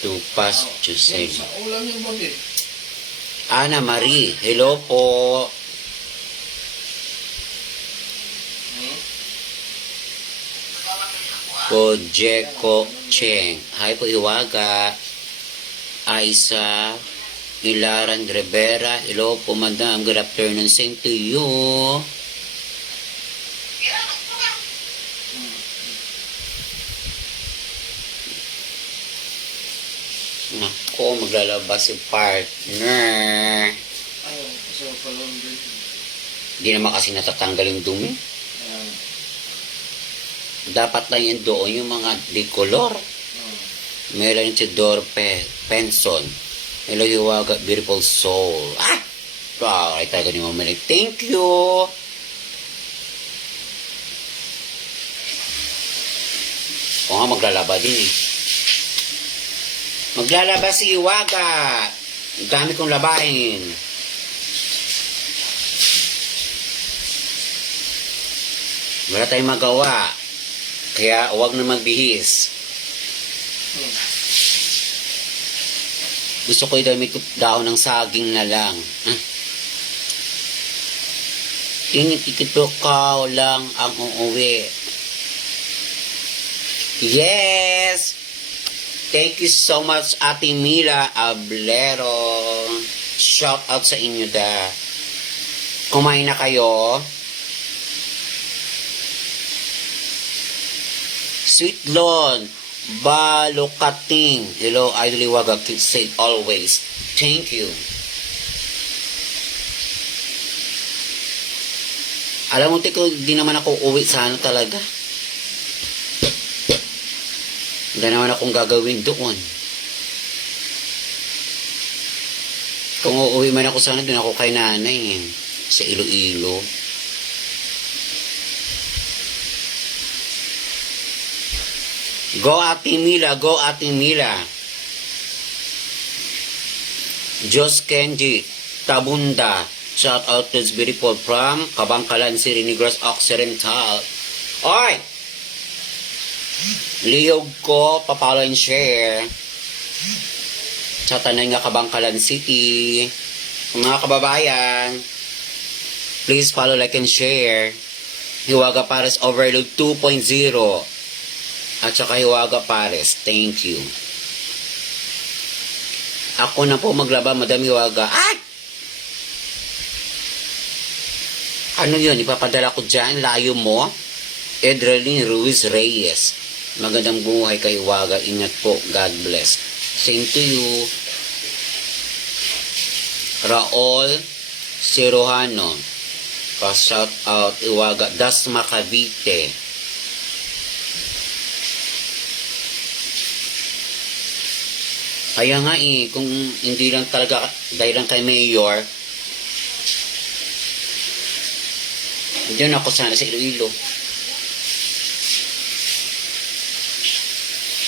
Tupas Chusel. Sa ulam yung babi. Ana Marie, hello po. Kojeko Cheng. Hi po Iwaga. Aisa Ilaran Rivera. Hello po madam. Good afternoon. Same to you. Nako, maglalabas si partner. Ayaw, kasi palong din. Hindi naman kasi natatanggal yung dumi. Dapat lang yung doon yung mga decolor. Meron si Dorpe Penson. Hello, Hiwaga, beautiful soul. Ah! Wow, ay tayo ni Mama. Thank you. O nga, maglalaba din eh. Maglalaba si Hiwaga. Ang dami kong labahin. Wala tayong magawa. Kaya huwag na magbihis. Gusto ko idamit daw ng saging na lang. Tinikito ka lang ang uuwi. Yes! Thank you so much, Ate Mila Ablero. Shout out sa inyo da. Kumain na kayo? Sweet Lon, Balukating. Hello, Idol Iwaga, say always. Thank you. Alam mo, tiko, di naman ako uwi sana talaga. Hindi naman akong gagawin doon. Kung uuwi man ako sana, doon ako kay nanay eh, sa Iloilo. Go Ate Mila, go Ate Mila. Jos Kenji, Tabunda. Shout out to this beautiful from Kabangkalan City, Negros Occidental. Oy! Liyog ko, papalo and share. Sa tanay nga Kabangkalan City. Mga kababayan, please follow, like, and share. Hiwaga Pares Overload 2.0. At saka Hiwaga Pares. Thank you. Ako na po maglaba, Madam Hiwaga. Ay! Ano yun? Ipapadala ko dyan. Layo mo. Edralyn Ruiz Reyes. Magandang buhay kay Hiwaga. Ingat po. God bless. Same to you. Raul Sirohano. Pa-shout out Hiwaga. Dasma Cavite. Kaya nga eh, kung hindi lang talaga dahil lang kay Mayor, diyan ako sana sa Iloilo.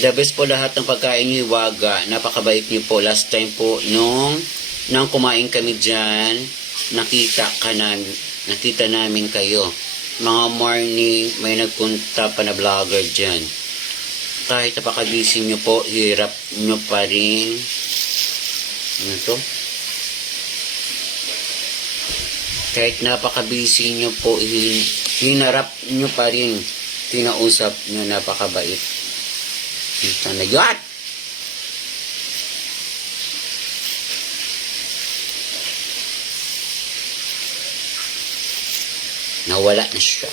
The best po lahat ng pagkain niyo, Hiwaga. Napakabait niyo po. Last time po, nang kumain kami dyan, nakita namin kayo. Mga morning, may nagpunta pa na vlogger dyan. Kahit napakabisi nyo po, hirap nyo pa rin. Ano to? Kahit napakabisi nyo po, hinarap nyo pa rin. Kinausap nyo, napakabait. Ito na yun! Nawala na siya.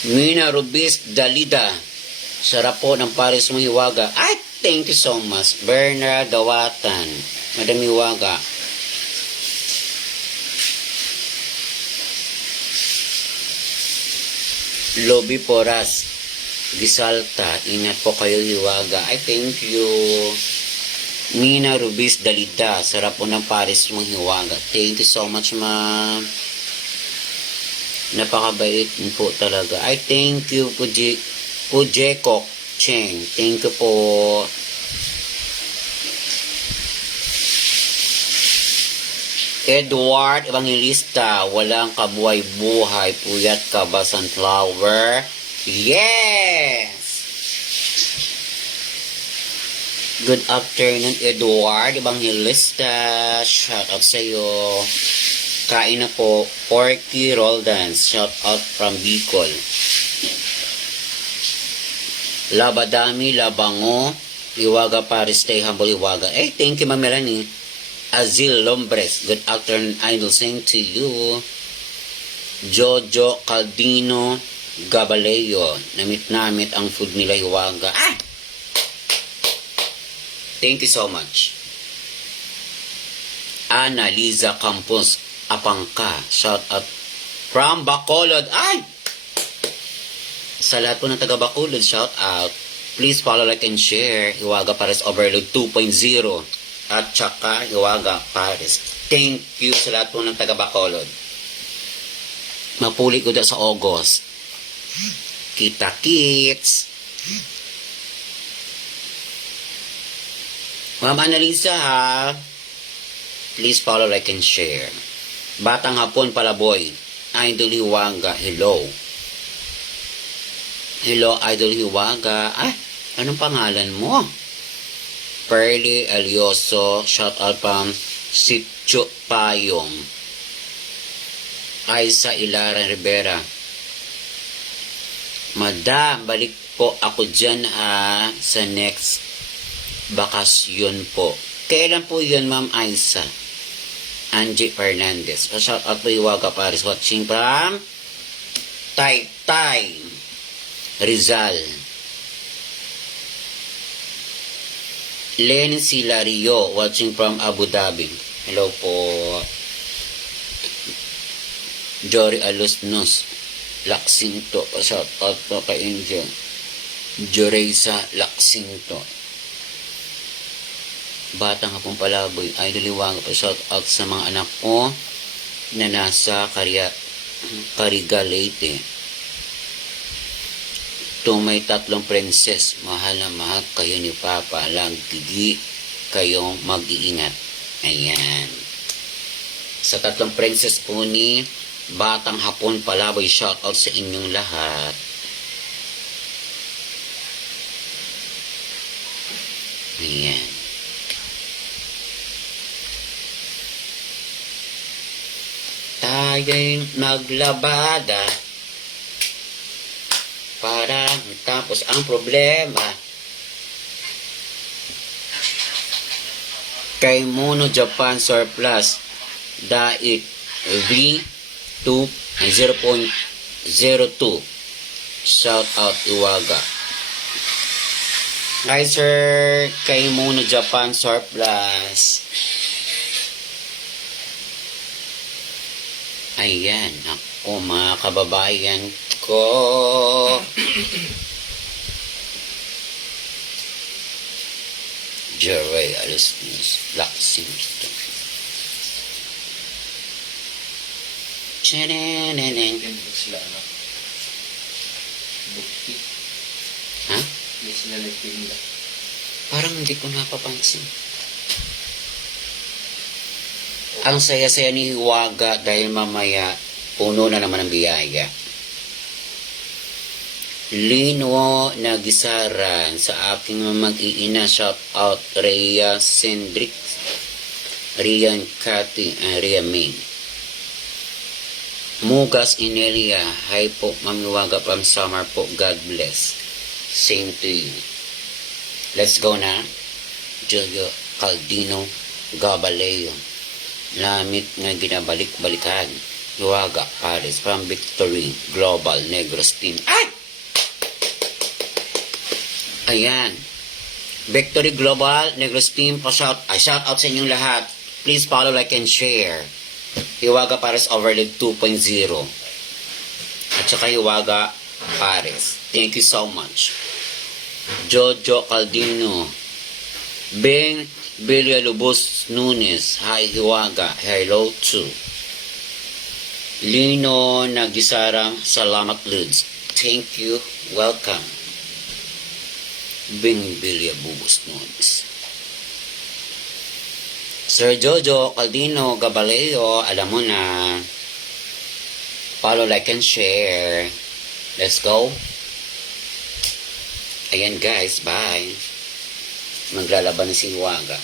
Mina Rubis Dalida. Sarap po ng Pares mo, Hiwaga. Ay, thank you so much. Bernard Dawatan. Madam Hiwaga. Lobby Poras. Gisalta. Ingat po kayo, Hiwaga. Ay, thank you. Mina Rubis Dalida. Sarap po ng Pares mo, Hiwaga. Thank you so much, ma'am. Napakabait po talaga. I thank you po, Jekok Cheng. Thank you po. Edward Evangelista, walang kabuhay-buhay, puyat ka ba sunflower? Yes! Good afternoon, Edward Evangelista. Shout out sa'yo. Kain ako, Porky Roldans. Shout out from Bicol. Labadami, Labango, Iwaga Paris, stay humble, Iwaga. Eh, thank you, Ma'am Melanie. Azil Lombres, good afternoon, idol, same to you. Jojo Caldino Gabaleo, namit-namit ang food nila, Iwaga. Ah! Thank you so much. Ana Liza Campos Apangka, shout out from Bacolod. Ay! Sa lahat po ng taga Bacolod, shout out. Please follow, like, and share. Iwaga Paris Overload 2.0. At saka Iwaga Paris. Thank you sa lahat po ng taga Bacolod. Mapuli ko da sa August. Kita kits. Ma'am Annalisa ha. Please follow, like, and share. Batang Hapon Palaboy. Idol Hiwaga. Hello. Hello, Idol Hiwaga. Ah, anong pangalan mo? Pearly Elioso. Shout out from Sitio Payong. Aisa Ilaran Rivera. Madam, balik po ako dyan ha sa next bakasyon po. Kailan po yun, Ma'am Aisa? Angie Fernandez. Shout out po Hiwaga Paris. Watching from Taytay Rizal. Len Silario, watching from Abu Dhabi. Hello po. Jory Alusnos Laksinto. Shout out po kay Angel Joresa Laksinto. Batang Hapong Palaboy, Idol Hiwaga po. Shout out sa mga anak ko na nasa Cariga, Leyte. To may 3 princess, mahal na mahal kayo ni Papa, lagi kayong mag-iingat. Ayan. Sa 3 princess po ni Batang Hapon Palaboy, shout out sa inyong lahat. Ayan. Tayo'y maglabada para tapos ang problema. Kay Mono Japan Surplus Dait V2 0.02. Shout out Iwaga. Hi sir, kay Mono Japan Surplus. Ayan, ako mga kababayan ko. Jerry Alusnos Laksinto. Chenenenen. Hindi sila anak. Bukti. Ha? Hindi sila nagtinda. Parang hindi ko napapansin. Ang saya-saya ni Hiwaga dahil mamaya puno na naman ang biyaya. Lino Nagisaran sa aking mag-iina. Shout out Rhea Sendrix, Rian Cathy, Rhea May. Mugas Inelia. Hi po, Ma'am Hiwaga from Summer po. God bless. Same to you. Let's go na. Julio Caldino Gabaleo. Lamit nga ginabalik-balikan. Hiwaga Paris from Victory Global Negros Team. Ay! Ayan. Victory Global Negros Team. Shout out sa inyong lahat. Please follow, like, and share. Hiwaga Paris Overload 2.0. At saka Hiwaga Paris. Thank you so much. Jojo Caldino. Beng Villalobos Nunes. Hi Hiwaga. Hello to Lino Nagisarang. Salamat Ludes. Thank you. Welcome. Beng Villalobos Nunes. Sir Jojo Caldino Gabaleo, alam mo na. Follow, like, and share. Let's go. Ayan guys, bye. Maglalaban na si Huwaga.